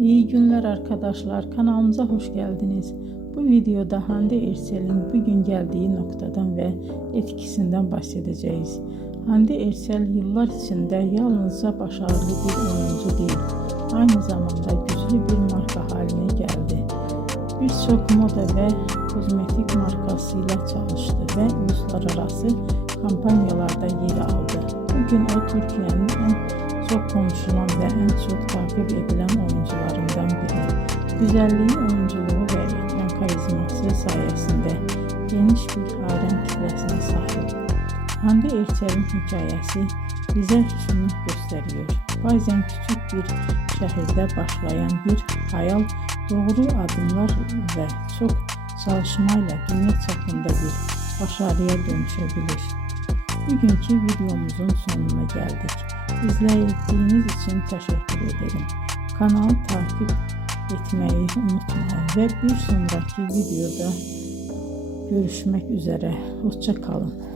İyi günler arkadaşlar, kanalımıza hoş geldiniz. Bu videoda Hande Erçel'in bugün geldiği noktadan ve etkisinden bahsedeceğiz. Hande Erçel yıllar içinde yalnızca başarılı bir oyuncu değil, aynı zamanda güçlü bir marka haline geldi. Birçok moda ve kozmetik markasıyla çalıştı ve uluslararası kampanyalarda yer aldı. Bugün o Türkiye'nin en çok konuşulan ve en çok takip edilen oyuncularından biri. Güzelliği, oyunculuğu ve ekran karizması sayesinde geniş bir hayran kitlesine sahip. Hande Erçel'in hikayesi bize şunu gösteriyor. Bazen küçük bir şehirde başlayan bir hayal doğru adımlar ve çok çalışmayla dünya çapında bir başarıya dönüşebilir. Bugünkü videomuzun sonuna geldik. İzlediğiniz için teşekkür ederim. Kanalı takip etmeyi unutmayın ve bir sonraki videoda görüşmek üzere. Hoşça kalın.